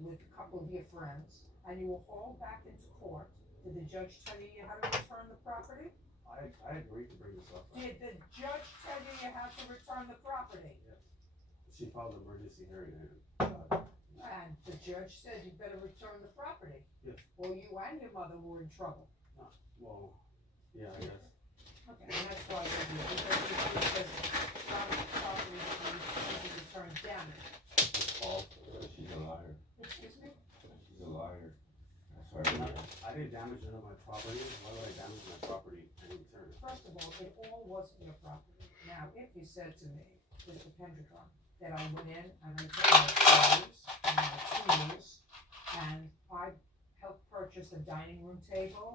with a couple of your friends, and you were hauled back into court. Did the judge tell you had to return the property? I agreed to bring this up. Did the judge tell you had to return the property? Yes. She filed an emergency hearing And the judge said you better return the property. Yes. Or you and your mother were in trouble. Well, yeah, I guess. Okay, and that's why we're here, because it says some property that needs to be returned damaged. It's false. She's a liar. Excuse me? She's a liar. I didn't damage none of my property. Why would I damage my property and return it? First of all, it all wasn't your property. Now, if you said to me, Mr. Pendragon, that I went in and I took my clothes and my tools, and I helped purchase a dining room table,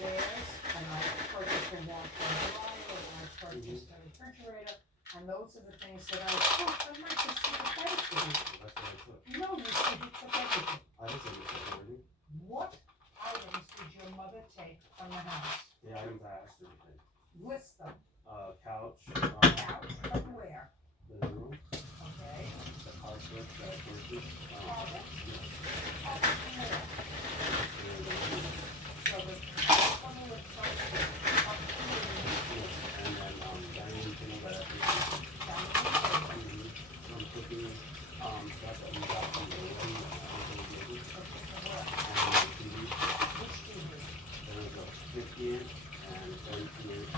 chairs, and I purchased a washer and dryer, and I purchased a refrigerator, and those are the things that I took. I might consider credit for you. That's what I took. No, you said you took everything. I didn't say you took everything. What items did your mother take from the house? The items I asked her to take. List them. Couch. Couch, from where? Living room. Okay. The carpet that I purchased. Carpet? Yes. Carpet from where? So the from the carpet, up to the And then dining room table that I purchased. dining room table. Some cooking stuff that we got from the lady. Okay, from where? And TV. Which TV? There was a 50-inch and 32-inch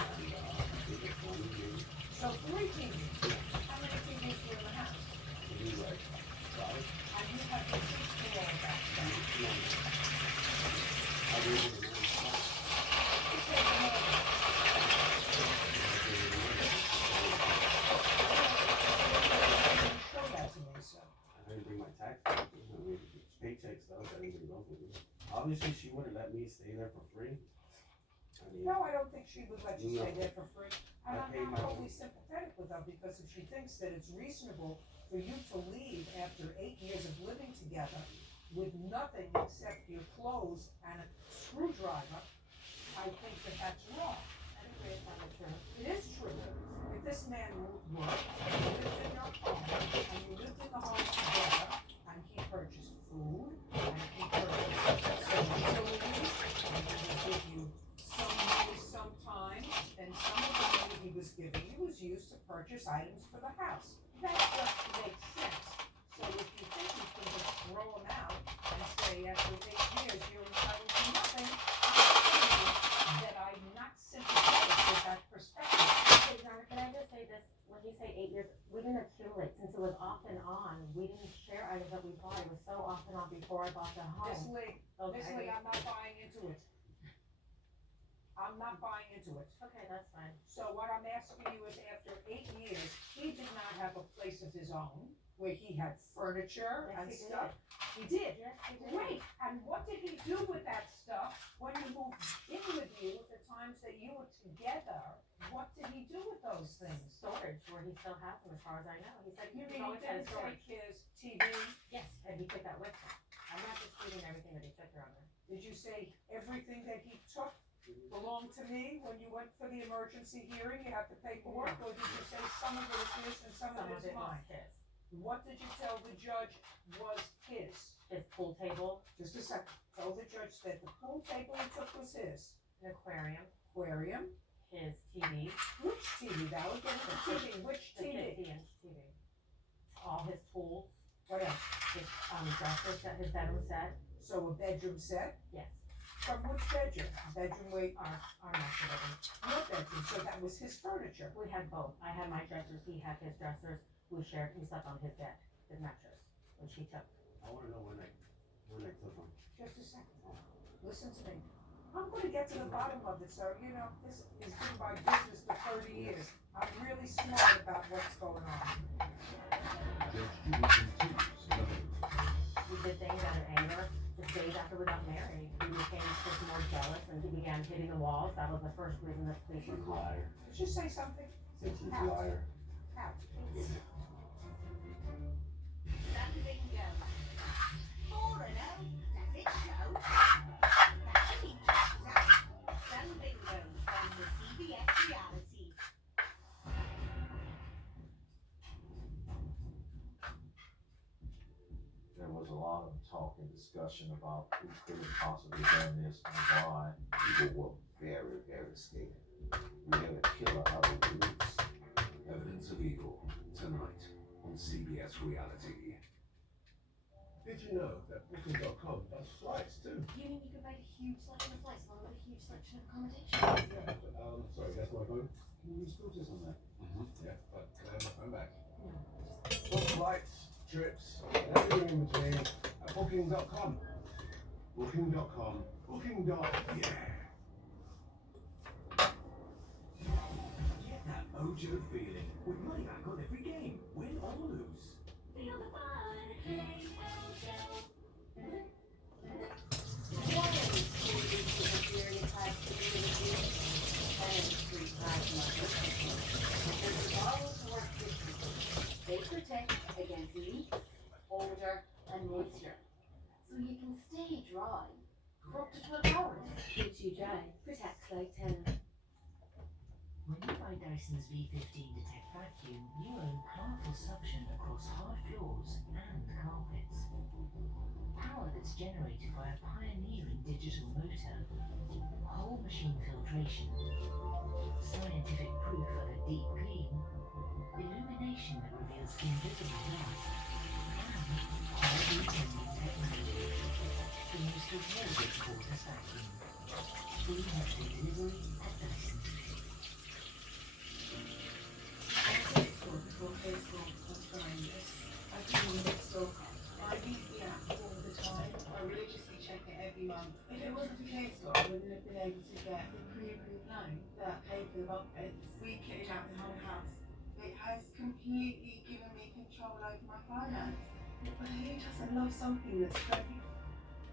and I think it's 1 inch. So 3 TVs. How many TVs were in the house? It was like 5. And you have receipts for all of that stuff. No. I gave it a nice spot. You said the morning. Show that to me, sir. I didn't bring my tax. I mean, it's paycheck stuff. I didn't bring those with me. Obviously, she wouldn't let me stay there for free. I mean, No, I don't think she would let you stay No. there for free. And I I'm paid not my totally sympathetic with her, because if she thinks that it's reasonable for you to leave after 8 years of living together with nothing except your clothes and a screwdriver, I think that that's wrong. Anyway, it's not true. It is true. If this man worked, and you lived in your home, and you lived in the home together, and he purchased food, and he purchased some utilities, and he would give you some money sometimes, then some of the money he was giving you was used to purchase items for the house. That just makes sense. So if you think you can just throw them out and say after 8 years you're entitled to nothing, I'm telling you that I'm not sympathetic with that perspective. Okay, Donna, can I just say this? When you say 8 years, we didn't accumulate since it was off and on. We didn't share items that we bought. It was so off and on before I bought the Miss home. Lee, Miss Lee, I'm not buying into it. I'm not buying into it. Okay, that's fine. So what I'm asking you is, after 8 years, he did not have a place of his own, where he had furniture Yes, and he did. stuff. He did? Yes, he did. Great, and what did he do with that stuff when he moved in with you, the times that you were together? What did he do with those things? Storage, where he still has them as far as I know. He said You he mean he always had didn't storage. take his TV? Yes, and he took that with him. I'm not disputing everything that he took, Your Honor. Did you say everything that he took belonged to me when you went for the emergency hearing? You have to pay for work, or did you say some of it is his and some of Some it of is it was mine? his. What did you tell the judge was his? His pool table, Just a second. Tell the judge that the pool table he took was his. an aquarium, Aquarium. his TV, Which TV? That would get the TV. Which the TV? 50-inch TV. All his tools, What else? his dresser set, his bedroom set. So a bedroom set. Yes, From which bedroom? Bedroom wait, our master bedroom. your bedroom. So that was his furniture. We had both. I had my dressers, he had his dressers. We shared, we slept on his bed, his mattress, which he took. I want to know when I took them. Just a second. Listen to me. I'm going to get to the bottom of it, sir. You know, this has been my business for 30 years. I'm really smart about what's going on. We did things out of anger. Just days after we got married, he became just more jealous and he began hitting the walls. That was the first reason the police She's were a called. liar. Did you say something? She's a liar. How? There was a lot discussion about who could have possibly done this and why. People were very, very scared. We had a killer out on the loose. Evidence of Evil, tonight on CBS Reality. Did you know that Booking.com does flights too? You mean you could make a huge selection of flights along with a huge selection of accommodations? Yeah, but, sorry, that's my phone. Can you use filters on that? Yeah, but can I have my phone back? No. Book flights, trips, and everything in between at Booking.com. Booking.com. Yeah. Get that mojo feeling with money back on every game, win or lose. Feel the fun. Hey, Mojo. They protect against leaks, odor, and moisture, so you can stay dry for up to 12 hours. Keeps you dry. Protects like 10. When you buy Dyson's V15 Detect Vacuum, you own powerful suction across hard floors and carpets. Power that's generated by a pioneering digital motor, whole machine filtration, scientific proof of a deep clean, illumination that reveals invisible dust, and highly trending technology, the most awarded cordless vacuum. Free next-day delivery at Dyson. Before Facebook was trying this, I've been on the stalker. I use the app all the time. I religiously check it every month. If it wasn't for Facebook, I wouldn't have been able to get the pre-approved loan that paid for the bulk beds. We kitted out the whole house. It has completely given me control over my finance. But who doesn't love something that's very...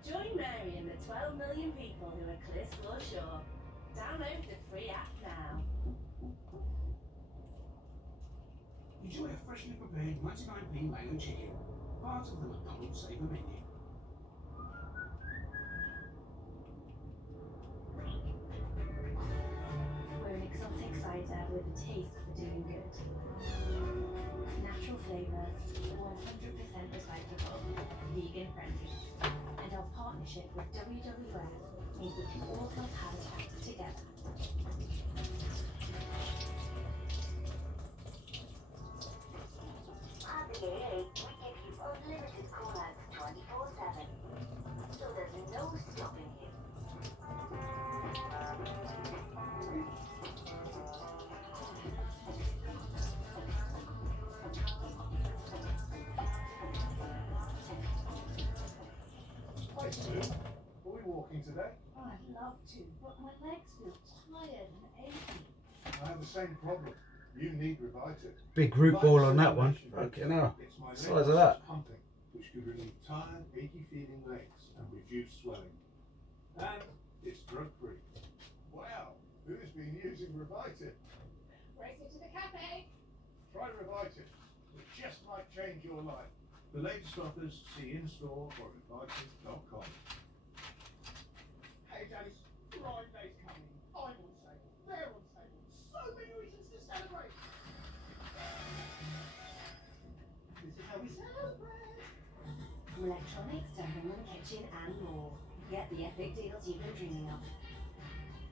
Join Mary and the 12 million people who are clear score sure. Download the free app now. Enjoy a freshly prepared 99p mayo chicken, part of the McDonald's Saver menu. We're an exotic cider with a taste for doing good. Natural flavors, 100% recyclable, vegan friendly. And our partnership with WWF means we can all help habitat together. At the AA, we give you unlimited call-outs 24/7. So there's no stopping you. Hi, Sue. Are we walking today? I'd love to, but my legs feel tired and achy. I have the same problem. You need Repotting. Big root ball on that one. Fucking hell. It's my leg Size of that. pumping, which could relieve tired, achy feeling legs and reduce swelling. And it's drug-free. Wow, who's been using Repotting? Race me to the cafe. Try Repotting. It just might change your life. The latest offers, see in-store or at Repotting.com. Hey, Daddy, Friday's coming. I'm on sale. They're on sale. So many reasons to celebrate. This is how we celebrate. From electronics to home and kitchen and more. Get the epic deals you've been dreaming of.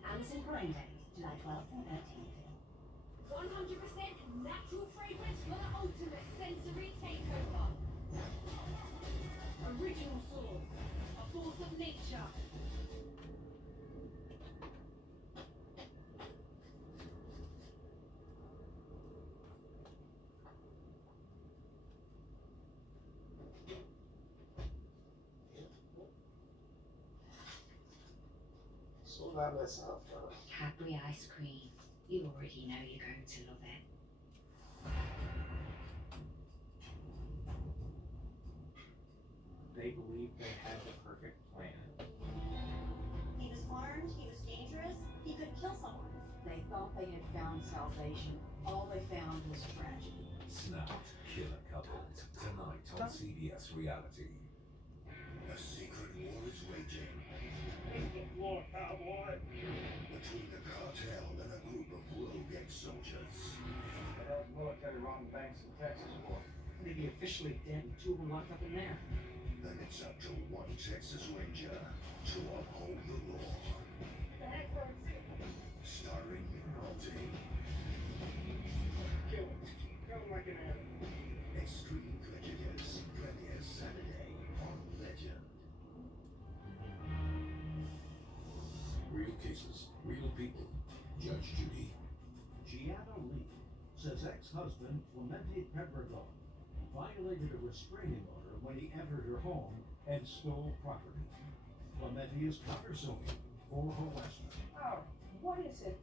Amazon Prime Day, July 12th and 13th. 100% natural fragrance for the ultimate sensory takeover. Original source, a force of nature. Sort that myself, Cadbury ice cream. You already know you're going to love it. They believed they had the perfect plan. He was armed, he was dangerous, he could kill someone. They thought they had found salvation. All they found was tragedy. Snapped Killer Couple, tonight on CBS Reality. A secret war is raging. War, cowboy. Between the cartel and a group of rogue ex-soldiers. What else military robbing banks in Texas for? Maybe officially dead and two of them locked up in there. then it's up to one Texas Ranger to uphold the law. Starring Repotting. Kill him. Kill him like an animal. Extreme Prejudice premieres Saturday on Legend. Real cases, real people. Judge Judy. Gianna Lee says ex-husband Clemente Pebble violated a restraining order when he entered her home and stole property. Clemente is countersuing for harassment. Oh, what is it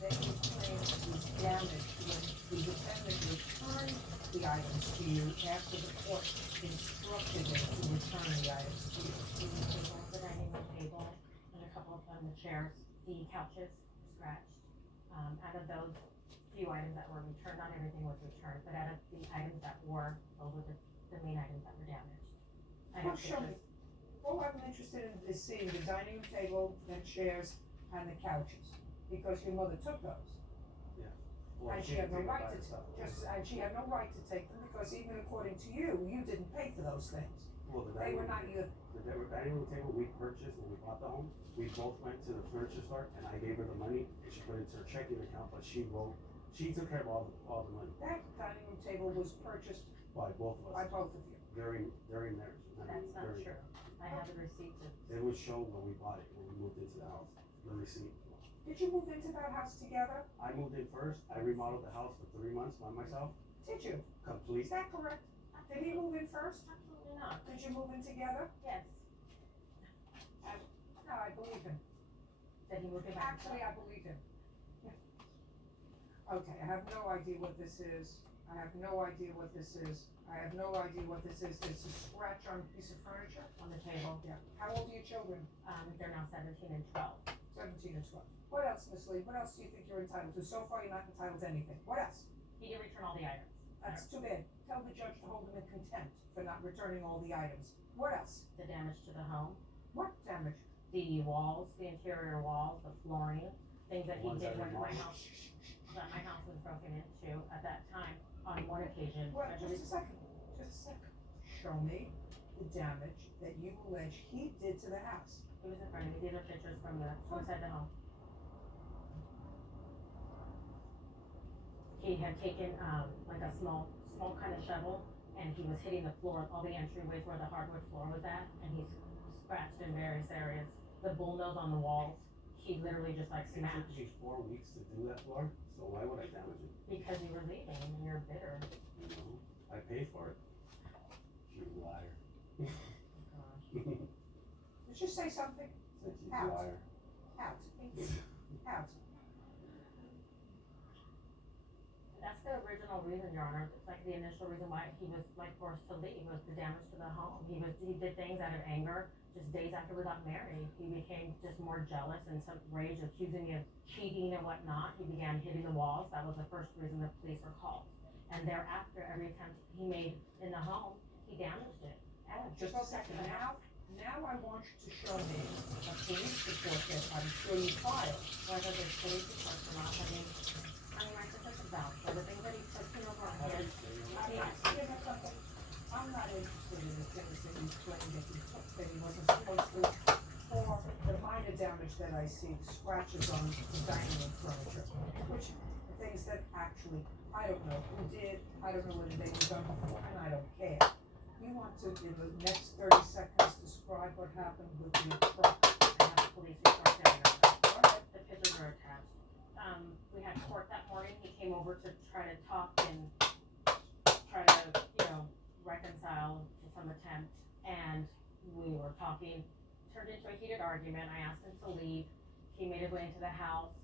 that you claim was damaged when the defendant returned the items to you after the court instructed him to return the items to you? The dining room table and a couple of the chairs, the couches scratched. Out of those few items that were returned, not everything was returned, but out of the items that were, those were the main items that were damaged. I Well, have show me. pictures. All I'm interested in is seeing the dining room table and chairs and the couches, because your mother took those. Well, And she had no didn't right buy to, the stuff. and she had no right to take them, because even according to you, you didn't pay for those things. Well, the They dining were room, not your, dining room table we purchased when we bought the home, we both went to the furniture store and I gave her the money and she put it into her checking account, but she took care of all the money that dining room table was purchased by both of by us both of you. during marriage. That's not true. I have the receipts of, It was shown when we bought it, when we moved into the house, the receipt. Did you move into that house together? I moved in first, I remodeled the house for 3 months by myself, Did you? complete. Is that correct? Did he move in first? absolutely not. Did you move in together? Yes. No, I believe him. That he moved in by Actually, I believe him. Okay, I have no idea what this is. I have no idea what this is. I have no idea what this is. It's a scratch on a piece of furniture. on the table. Yeah. How old are your children? They're now 17 and 12. 17 and 12. What else, Miss Lee? What else do you think you're entitled to? So far, you're not entitled to anything. What else? He didn't return all the items. That's too bad. Tell the judge to hold him in contempt for not returning all the items. What else? The damage to the home, What damage? the walls, the interior walls, the flooring, things that he Ones did that when are my marked. house, that my house was broken into at that time. On one occasion, Well, I just believe- a second. Just a second. Show me the damage that you allege he did to the house. it was in front of me. These are pictures from inside the home. He had taken like a small kind of shovel, and he was hitting the floor, all the entryways where the hardwood floor was at, and he scratched in various areas. The bullnose on the walls, he literally just like It took smashed me 4 weeks to do that floor, so why would I damage it? because you were leaving and you're bitter. You know, I paid for it. You liar. Did you say something? Said she's a Out. liar. Out. Out. That's the original reason, Your Honor. It's like the initial reason why he was like forced to leave was the damage to the home. He did things out of anger. Just days after we got married, he became just more jealous and some rage, accusing me of cheating and whatnot. He began hitting the walls. That was the first reason the police were called. And thereafter, every attempt he made in the home, he damaged it. Just a second. Now I want you to show me a police report that I'm sure you filed. Whether there's police reports or not, my sister's about. So the things that he took over on his, I'm not interested in the things that you claim that you took that he wasn't supposed to, or the minor damage that I see, scratches on the dining room furniture, which are things that actually, I don't know who did, I don't know whether they were done before, and I don't care. You want to, in the next 30 seconds, describe what happened with your truck. I have a police report there, Your Honor. The pictures are attached. We had court that morning. He came over to try to talk and try to, reconcile to some attempt. And we were talking, turned into a heated argument. I asked him to leave. He made his way into the house,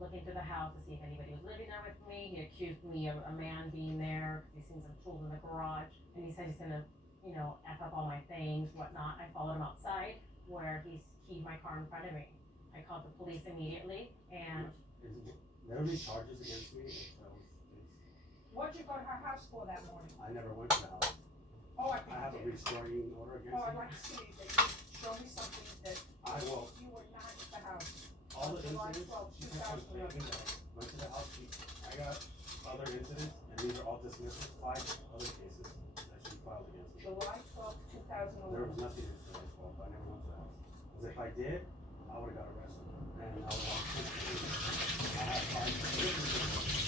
looking through the house to see if anybody was living there with me. He accused me of a man being there because he's seen some tools in the garage. And he said he's gonna, F up all my things, whatnot. I followed him outside where he keyed my car in front of me. I called the police immediately and There were charges against me. What'd you go to her house for that morning? I never went to the house. Oh, I I think have a you did. restraining order against Oh, I'd me. like to see that you show me something that I will. you were not at the house. All the July incidents, 12th, she kept on 2011. saying that I went to the house, I got other incidents, and these are all dismissed, 5 other cases that she filed against me. July 12th, There was 2011. nothing in today's fault. I never went to the house. Because if I did, I would have got arrested. And I would have I had 5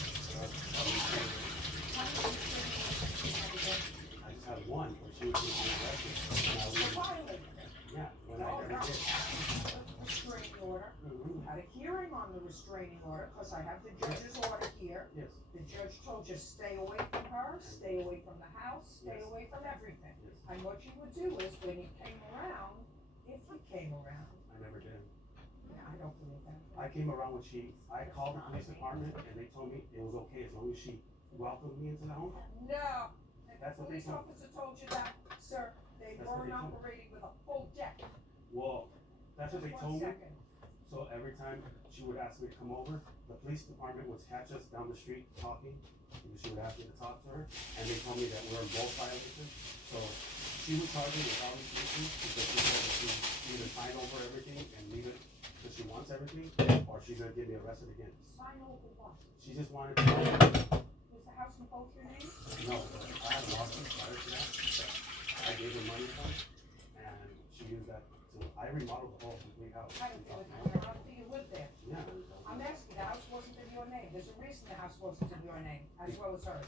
I just had one, but she was getting arrested. And I For was, violating it. yeah, when I Oh, never no. did. Restraining order. You had a hearing on the restraining order, because I have the judge's order here. Yes, The judge told you, stay away from her, stay away from the house, stay Yes. away from everything. yes, And what you would do is, when you came around, if you came around, I never did. I don't believe that. I came around when I called the police department and they told me it was okay as long as she welcomed me into the home. No, if the That's what they police told- officer told you that, sir, they That's what weren't they told me. operating with a full deck. Well, that's what they Just told 1 me. second. So every time she would ask me to come over, the police department would catch us down the street talking, and she would ask me to talk to her, and they told me that we're in both violations. So she would charge me with all these issues because she said that she either sign over everything and leave it because she wants everything, or she's gonna get me arrested again. Sign over what? She just wanted to know. Was the house in both your names? No, but I had a lawsuit prior to that. I gave her money for it, and she used that to, I remodeled the whole complete house. I don't think it, how do you live there? Yeah. I'm asking, the house wasn't in your name, there's a reason the house wasn't in your name, as well as hers.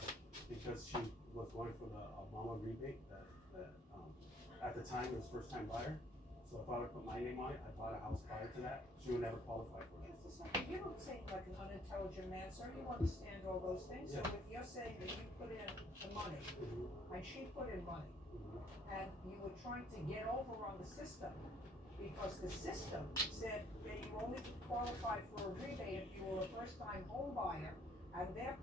Because she was going for the Obama rebate that, at the time, it was first time buyer. So if I would put my name on it, I bought a house prior to that, she would never qualify for it. Just a second, you don't seem like an unintelligent man, sir, you understand all those things, so Yeah. if you're saying that you put in the money, and she put in money, and you were trying to get over on the system, because the system said that you only qualify for a rebate if you were a first-time home buyer, and therefore